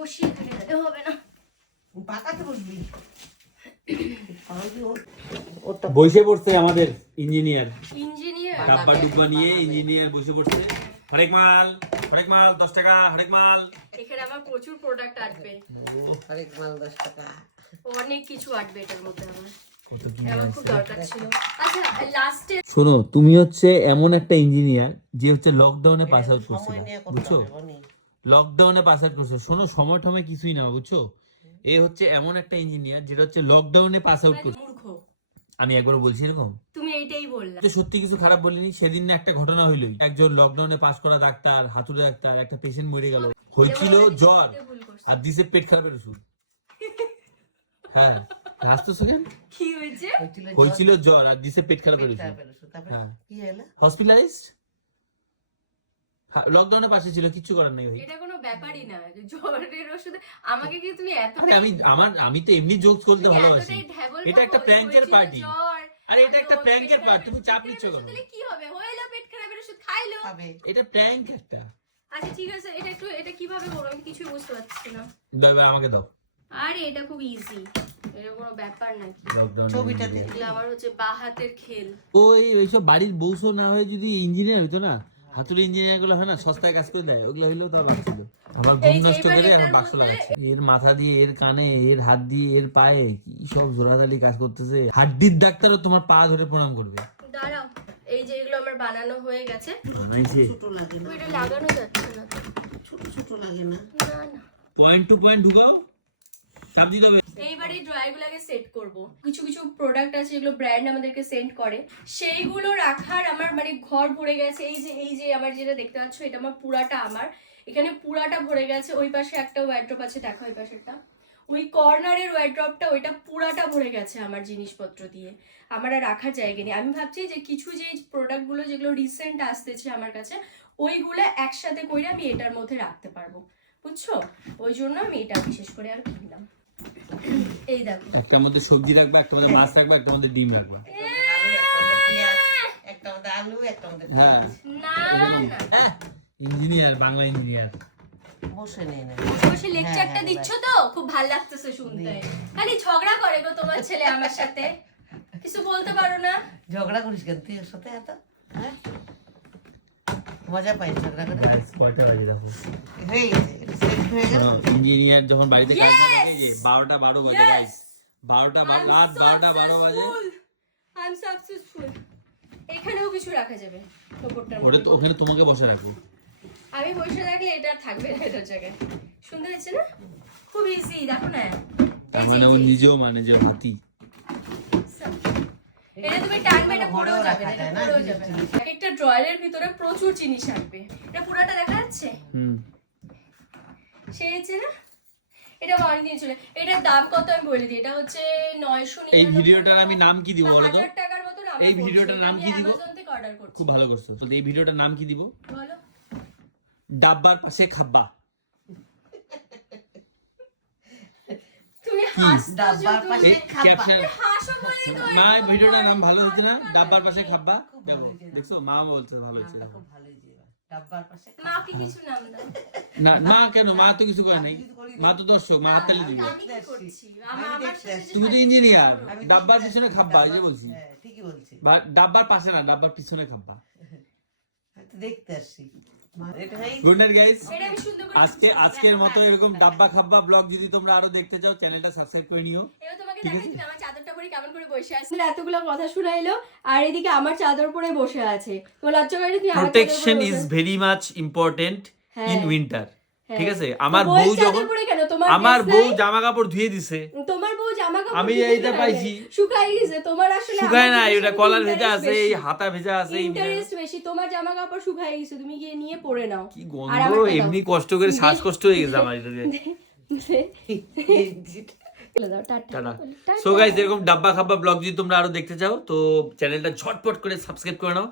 বসি হবে না। পাকাতে বসবি। পড়ছে আমাদের ইঞ্জিনিয়ার। ইঞ্জিনিয়ার? ডাব্বা ডুব্বা নিয়ে ইঞ্জিনিয়ার বসে পড়ছে। হরেক মাল হরেক মাল দশ টাকা হরেক মাল। এখানে আমার প্রচুর প্রোডাক্ট আসবে হরেক মাল দশ টাকা। অনেক কিছু আসবে এটার মধ্যে আমার কত কি আমার খুব দরকার ছিল। আচ্ছা লাস্টে শোনো তুমি হচ্ছে এমন একটা ইঞ্জিনিয়ার যে হচ্ছে লকডাউনে পাস আউট করছিল বুঝছ। লকডাউনে পাস আউট করছে। শোনো সময় টময় কিছুই না বুঝছ? এ হচ্ছে এমন একটা ইঞ্জিনিয়ার যেটা হচ্ছে লকডাউনে পাস আউট করছে। আমি একবার বলছি এরকম? তুমি এইটাই বললা। তো সত্যি কিছু খারাপ বলিনি সেদিন না একটা ঘটনা হইলই। একজন লকডাউনে পাস করা ডাক্তার হাতুড়ে ডাক্তার একটা পেশেন্ট মরে গেল। হয়েছিল জ্বর আর দিছে পেট খারাপের ওষুধ। হ্যাঁ হাসতেছো কেন? কি হয়েছে? হয়েছিল জ্বর, আর দিছে পেট খারাপের ওষুধ। হ্যাঁ। কি হলো? হসপিটালাইজড লকডাউনে পাশে ছিল কিচ্ছু করার নেই এটা কোনো ব্যাপারই না জ্বরের ওষুধে আমাকে কি তুমি এত আমি আমার আমি তো এমনি জোকস করতে ভালোবাসি। এটা একটা এর party। আরে এটা একটা এর তুমি চাপ নিচ্ছ কেন? কি হবে? হইল পেট খারাপের ওষুধ খাইলো। এটা প্র্যাঙ্ক একটা। আচ্ছা ঠিক আছে এটা একটু এটা কীভাবে করব? আমি কিছুই বুঝতে পারছি না। দাও আমাকে দাও। আরে এটা খুব ইজি এটা কোনো ব্যাপার নাকি ছবিটা দেখি। এগুলো আমার হচ্ছে বা হাতের খেল। ওই ওইসব বাড়ির বউসো না হয়ে যদি ইঞ্জিনিয়ার হইতো না হাতুড়ি ইঞ্জিনিয়ারগুলো হয় না সস্তায় কাজ করে দেয় ওগুলো হইলেও তার বাকি ছিল। আমার ঘুম নষ্ট করে আমার বাক্স লাগাচ্ছে। এর মাথা দিয়ে এর কানে এর হাত দিয়ে এর পায়ে কি সব জোড়াতালি কাজ করতেছে। হাড্ডির ডাক্তারও তোমার পা ধরে প্রণাম করবে। দাঁড়াও এই যে এগুলো আমার বানানো হয়ে গেছে। ছোট লাগে না। ওইটা লাগানো যাচ্ছে না। ছোট ছোট লাগে না। না না। পয়েন্ট টু পয়েন্ট ঢুকাও। চাপ দিতে হবে। এইবার এই ড্রয়ারগুলোকে সেট করব। কিছু কিছু প্রোডাক্ট আছে যেগুলো ব্র্যান্ড আমাদেরকে সেন্ড করে। সেইগুলো রাখার আমার মানে ঘর ভরে গেছে। এই যে এই যে আমার যেটা দেখতে পাচ্ছ এটা আমার পুরাটা আমার। এখানে পুরাটা ভরে গেছে। ওই পাশে একটা ওয়ার্ড্রপ আছে দেখো ওই পাশেরটা। ওই কর্নারের ওয়ার্ড্রপটা ওইটা পুরাটা ভরে গেছে আমার জিনিসপত্র দিয়ে। আমার আর রাখার জায়গা নেই। আমি ভাবছি যে কিছু যে প্রোডাক্টগুলো যেগুলো রিসেন্ট আসতেছে আমার কাছে ওইগুলো একসাথে করে আমি এটার মধ্যে রাখতে পারব। বুঝছ? ওই জন্য আমি এটা বিশেষ করে আর কিনলাম। এই দেখো। একটার মধ্যে সবজি রাখবা একটা মধ্যে মাছ রাখবা একটা মধ্যে ডিম রাখবা। একটা মধ্যে পেঁয়াজ, একটা মধ্যে আলু একটা মধ্যে হ্যাঁ। না না। Engineer Bangla engineer. বসে নেই না। বসে লেকচারটা হ্যাঁ, দিচ্ছ তো? খুব ভালো লাগতেছে শুনতে। খালি ঝগড়া করে গো তোমার ছেলে আমার সাথে। কিছু বলতে পারো না? ঝগড়া করিস কেন তুই সাথে এত? হ্যাঁ? মজা পাই ঝগড়া কয়টা বাজে দেখো। হয়ে গেছে হয়ে গেল? ইঞ্জিনিয়ার যখন বাড়িতে কাজ! করে যে বারোটা বারো বাজে Yes! guys। বারোটা রাত বারোটা বারো বাজে। আই এম সাকসেসফুল এখানেও কিছু রাখা যাবে ওপরটার ওটা তো ওখানে তোমাকে বসে রাখব। আমি বসে থাকলে এটা আর থাকবে না এটার জায়গায়। শুনতে পাচ্ছি না? খুব ইজি দেখো না। মানে ও নিজেও মানে যে হাতি এটা তুমি টানবে এটা পড়েও যাবে এটা পড়েও যাবে। এক একটা ড্রয়ারের ভিতরে প্রচুর জিনিস আসবে এটা পুরাটা দেখা যাচ্ছে? হুম। সেই হচ্ছে না? এটা অনেকদিন ছিল এটার দাম কত আমি বলে দিই? এটা হচ্ছে নয়শো এই ভিডিওটার আমি নাম কি দিব বলো তো? টাকার আমার এই ভিডিওটার নাম কি দিব? অর্ডার করছি। খুব ভালো করছ। এই ভিডিওটার নাম কি দিব? বলো। ডাব্বার পাশে খাব্বা। তুমি ডাব্বার পাশে ক্যাপশন মা ভিডিওটার নাম ভালো হচ্ছে না? ডাব্বার পাশে খাব্বা? হয়েছে। দেখছ? মা বলছে ভালো নাম দাও। না কেন? মা তো কিছু করে নাই। মা তো দর্শক মা হাততালি দিবে। কি। তুমি তো ইঞ্জিনিয়ার ডাব্বার পিছনে খাব্বা এই যে বলছি। হ্যাঁ, ঠিকই বলছি। ডাব্বার পাশে না ডাব্বার পিছনে খাব্বা। দেখতে আসছি। গুড নাইট গাইস আজকে আজকের মতো এরকম ডাব্বা খাব্বা ব্লগ যদি তোমরা আরও দেখতে চাও চ্যানেলটা সাবস্ক্রাইব করে নিও। এবার তোমাকে দেখাই তুমি আমার চাদরটা পরে কেমন করে বসে আছিস এতগুলো কথা শুনাইলো আর এদিকে আমার চাদর পরে বসে আছে। তোমার লজ্জা করে তুমি protection is very much important হ্যাঁ। ইন উইন্টার হ্যাঁ। ঠিক আছে? আমার বউ যখন কেন? আমার বউ জামা কাপড় ধুয়ে দিছে তোমার বউ জামা কাপড় আমি এইটা পাইছি। শুকাই গেছে তোমার আসলে শুকায় না ওটা কলার ভেজা আছে এই হাতা ভেজা আছে ইন্টারেস্ট বেশি তোমার জামা কাপড় শুকাই গেছে তুমি গিয়ে নিয়ে পরে নাও। কি গন্ধ এমনি কষ্ট করে শ্বাসকষ্ট হয়ে গেছে আমার এটা। সো গাইস এরকম ডাব্বা খাব্বা ব্লগ যদি তোমরা আরও দেখতে চাও তো চ্যানেলটা ঝটপট করে সাবস্ক্রাইব করে নাও।